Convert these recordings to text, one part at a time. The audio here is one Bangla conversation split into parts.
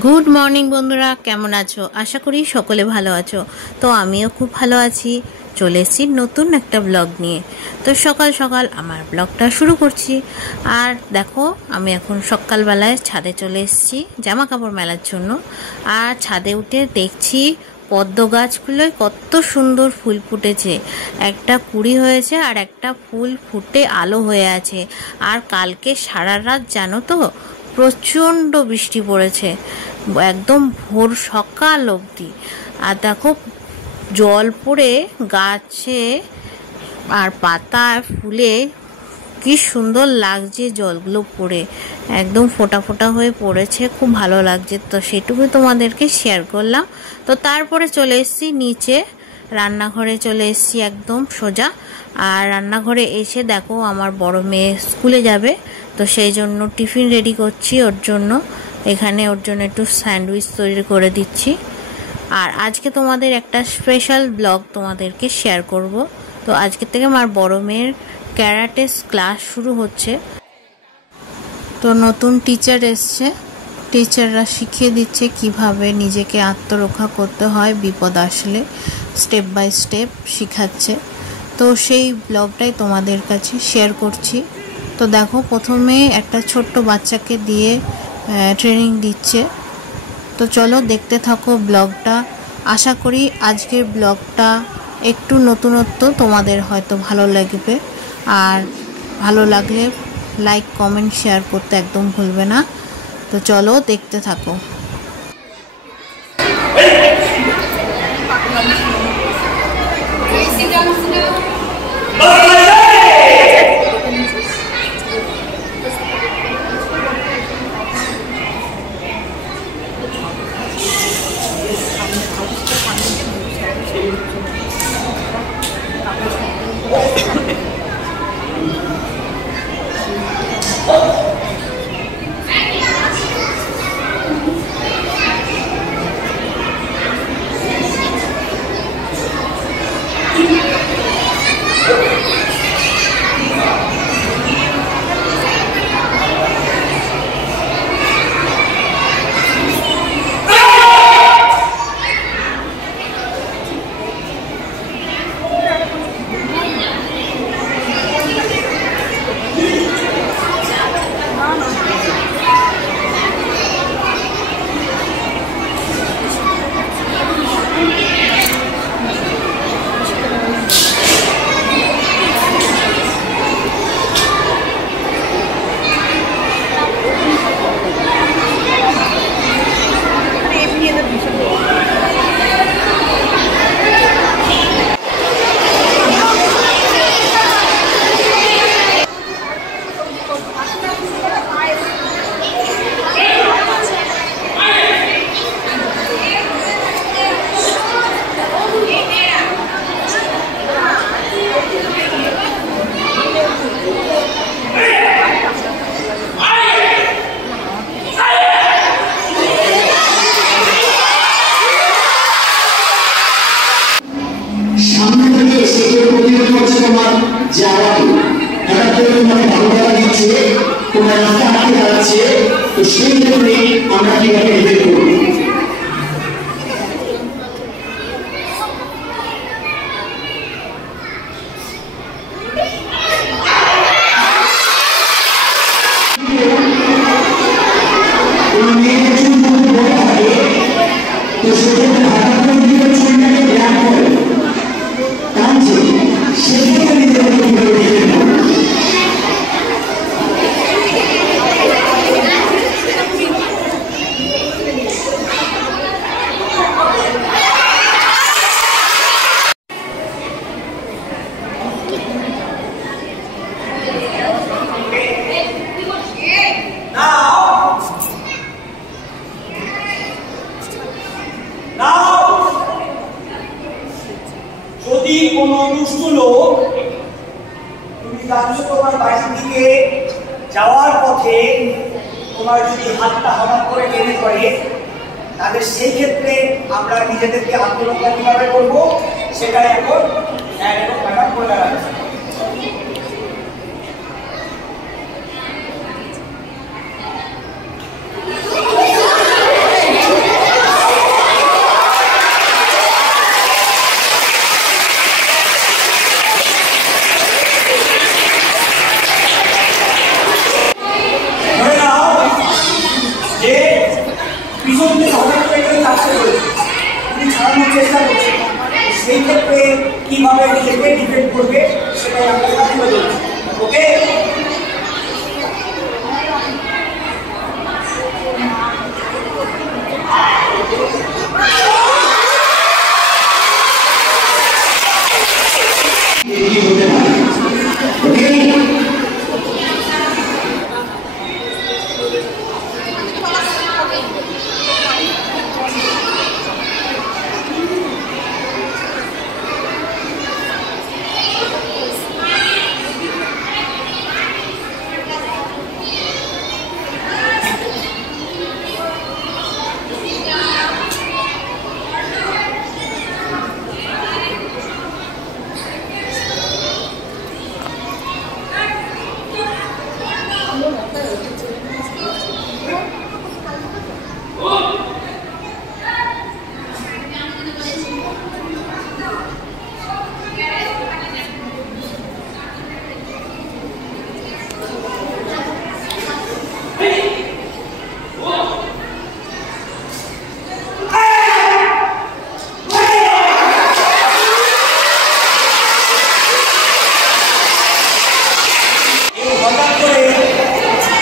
গুড মর্নিং বন্ধুরা, কেমন আছো? আশা করি সকলে ভালো আছো। তো আমিও খুব ভালো আছি। চলে এসেছি নতুন একটা ব্লগ নিয়ে। তো সকাল সকাল আমার ব্লগটা শুরু করছি। আর দেখো, আমি এখন সকালবেলায় ছাদে চলে এসেছি জামা কাপড় মেলার জন্য। আর ছাদে উঠে দেখছি পদ্ম গাছগুলোয় কত সুন্দর ফুল ফুটেছে। একটা কুঁড়ি হয়েছে আর একটা ফুল ফুটে আলো হয়ে আছে। আর কালকে সারা রাত জানো তো প্রচণ্ড বৃষ্টি পড়েছে, একদম ভোর সকাল অবধি। আর দেখো জল পড়ে গাছে আর পাতা ফুলে কি সুন্দর লাগছে, জলগুলো পড়ে একদম ফোঁটা ফোঁটা হয়ে পড়েছে, খুব ভালো লাগছে। তো সেটুকুই তোমাদেরকে শেয়ার করলাম। তো তারপরে চলে এসেছি নিচে, রান্নাঘরে চলে এসেছি একদম সোজা। আর রান্নাঘরে এসে দেখো আমার বড় মেয়ে স্কুলে যাবে, তো সেই জন্য টিফিন রেডি করছি ওর জন্য। এখানে ওর জন্য একটু স্যান্ডউইচ তৈরি করে দিচ্ছি। আর আজকে তোমাদের একটা স্পেশাল ব্লগ তোমাদেরকে শেয়ার করব। তো আজকে থেকে আমার বড় মেয়ের ক্যারাটে ক্লাস শুরু হচ্ছে। তো নতুন টিচার এসছে, টিচাররা শিখিয়ে দিচ্ছে কিভাবে নিজেকে আত্মরক্ষা করতে হয় বিপদ আসলে, স্টেপ বাই স্টেপ শিখাচ্ছে। তো সেই ব্লগটাই তোমাদের কাছে শেয়ার করছি। তো দেখো প্রথমে একটা ছোট্ট বাচ্চাকে দিয়ে ট্রেনিং দিচ্ছে। তো চলো দেখতে থাকো ব্লগটা। আশা করি আজকের ব্লগটা একটু নতুনত্ব তোমাদের হয়তো ভালো লাগবে। আর ভালো লাগলে লাইক কমেন্ট শেয়ার করতে একদম ভুলবে না। তো চলো দেখতে থাকো। যদি কোনো দুষ্ট লোক তুমি যাচ্ছ তোমার বাড়ির দিকে যাওয়ার পথে তোমার যদি হাতটা হঠাৎ করে টেনে ধরে, তাহলে সেই ক্ষেত্রে আমরা নিজেদেরকে আত্মরক্ষা কিভাবে করবো সেটা এখন ম্যাডাম বলে রাখছি। সেই ক্ষেত্রে কিভাবে নিজেকে ডিফেন্ড করবে সেটাই আমরা তুলে ধরছি। ওকে,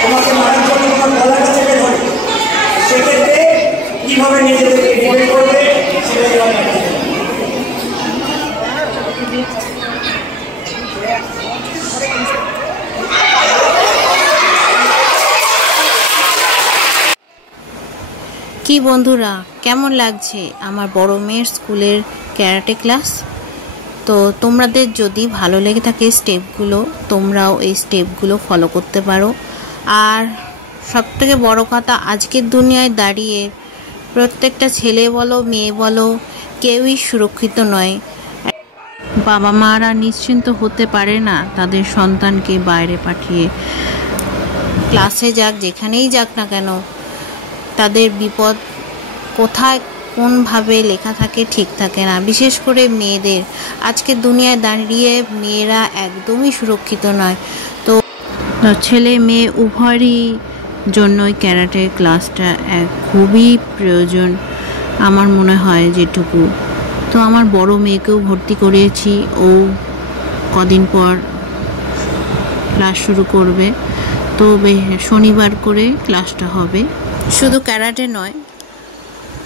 তোমাকে মারার জন্য তোমার গলাটা চেপে ধরে, সেক্ষেত্রে কিভাবে নিজেদেরকে ডিফেন্ড করবে সেটাই আমরা দেখছি। কি বন্ধুরা, কেমন লাগছে আমার বড় মেয়ের স্কুলের ক্যারাটে ক্লাস? তো তোমাদের যদি ভালো লেগে থাকে স্টেপগুলো, তোমরাও এই স্টেপগুলো ফলো করতে পারো। আর সবথেকে বড় কথা, আজকের দুনিয়ায় দাঁড়িয়ে প্রত্যেকটা ছেলে বলো মেয়ে বলো কেউই সুরক্ষিত নয়। বাবা মারা নিশ্চিন্ত হতে পারে না তাদের সন্তানকে বাইরে পাঠিয়ে। ক্লাসে যাক, যেখানেই যাক না কেন, তাদের বিপদ কোথায় কোনভাবে লেখা থাকে ঠিক থাকে না। বিশেষ করে মেয়েদের, আজকের দুনিয়ায় দাঁড়িয়ে মেয়েরা একদমই সুরক্ষিত নয়। তো ছেলে মেয়ে উভয়েরই জন্যই ক্যারাটে ক্লাসটা খুবই প্রয়োজন আমার মনে হয় যেটুকু। তো আমার বড় মেয়েকেও ভর্তি করিয়েছি, ও কদিন পর ক্লাস শুরু করবে। তো শনিবার করে ক্লাসটা হবে। শুধু ক্যারাটে নয়,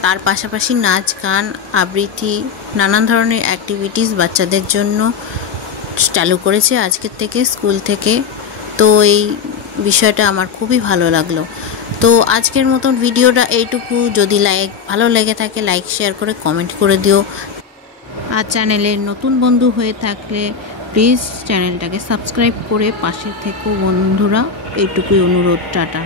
তার পাশাপাশি নাচ গান আবৃত্তি নানান ধরনের অ্যাক্টিভিটিস বাচ্চাদের জন্য চালু করেছে আজকের থেকে স্কুল থেকে। তো এই বিষয়টা আমার খুবই ভালো লাগলো। তো আজকের মতন ভিডিওটা এইটুকু। যদি ভালো লেগে থাকে লাইক শেয়ার করে কমেন্ট করে দিও। আর চ্যানেলের নতুন বন্ধু হয়ে থাকলে প্লিজ চ্যানেলটাকে সাবস্ক্রাইব করে পাশে থেকো বন্ধুরা। এইটুকুই অনুরোধ। টাটা।